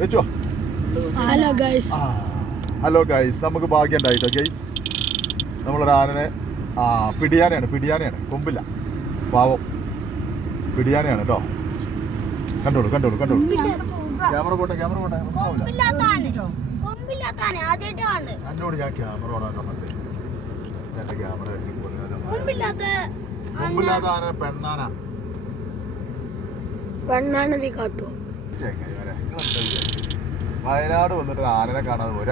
വെച്ചോ. Hello guys, നമുക്ക് ഭാഗ്യം ഉണ്ടായിട്ടോ ഗൈസ്. നമ്മളൊരു ആനനെ പിടിയാനയാണ്, കൊമ്പില്ല, പാവം പിടിയാനയാണ് കേട്ടോ. കണ്ടോളൂ. ക്യാമറ പോട്ടെ എന്നോട് ഞാൻ ക്യാമറ ഓണാക്കാൻ പറ്റേ. എന്റെ ക്യാമറ കൊമ്പില്ലാത്ത ആന പെണ്ണാണ് കാട്ടു. വയനാട് വന്നിട്ട് ആനനെ കാണാതെ പോയി.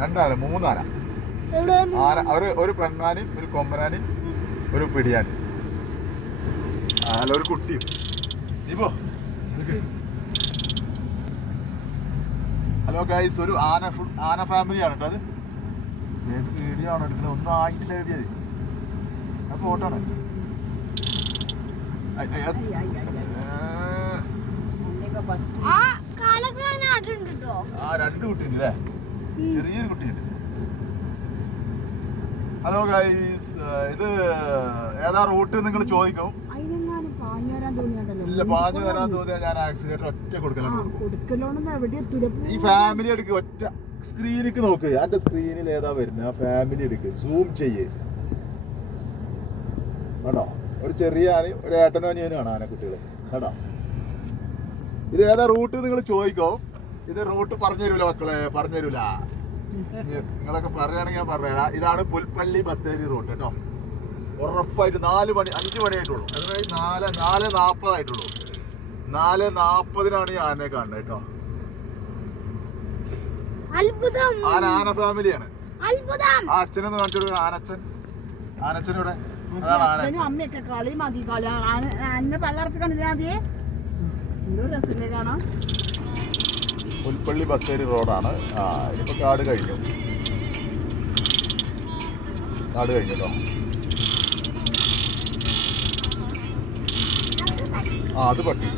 രണ്ടാന മൂന്നാന ആന. ഒരു പെണ്ണാനി, ഒരു കൊമ്പനാനി, ഒരു പിടിയാനി, ഒരു കുട്ടിയും. ഇപ്പോ ഹലോ ഗൈസ്, ഒരു ആന ഫാമിലിയാണ് കേട്ടോ. അത് വീഡിയോ ആണ് എടുക്കുന്നത്, ഒന്നും ആയിട്ടില്ല എഴുതിയത്. ആ ഫോട്ടോ ആണ്. രണ്ട് കുട്ടിയുണ്ട് അല്ലേ, ചെറിയൊരു കുട്ടിയുണ്ട്. ഹലോ ഗൈസ്, ഇത് ഏതാ റൂട്ട് നിങ്ങൾ ചോദിക്കും. ഇല്ല, പാഞ്ഞു വരാൻ തോന്നിയാ ഞാൻ ആക്സിലേറ്റർ ഒറ്റ കൊടുക്കലാണ്. ഈ ഫാമിലി എടുക്കുക, ഒറ്റ സ്ക്രീനിക്ക് നോക്ക്. എന്റെ സ്ക്രീനിൽ ഏതാ വരുന്നത്, ആ ഫാമിലി എടുക്കുക, സൂം ചെയ്യേ. കേട്ടോ, ഒരു ചെറിയ ആനയും ഒരു ഏട്ടനും അനിയനുമാണ് ആനക്കുട്ടികൾ കേട്ടോ. ഇത് ഏതാ റൂട്ട് നിങ്ങൾ ചോദിക്കോ. ഇത് റൂട്ട് പറഞ്ഞു തരൂല മക്കളെ, പറഞ്ഞു തരൂല. നിങ്ങളൊക്കെ പറയുകയാണെങ്കിൽ ഞാൻ പറഞ്ഞുതരാം. ഇതാണ് പുൽപ്പള്ളി ബത്തേരി റൂട്ട് കേട്ടോ. ഉറപ്പായിട്ട് 5 മണി ആയിട്ടുള്ളൂ. അതായത് 4:40 ആയിട്ടുള്ളൂ. 4:40 ഈ ആനയെ കാണുന്നത് കേട്ടോ. ആന ഫാമിലിയാണ്. ആ അച്ഛനെന്ന് കാണിച്ചോളൂ. ആനച്ചനൂടെ അതാണ് ആന. പുൽപ്പള്ളി ബത്തേരി റോഡാണ്. ഇനിയിപ്പോ കാട് കഴിഞ്ഞു കേട്ടോ. അത് പട്ടി.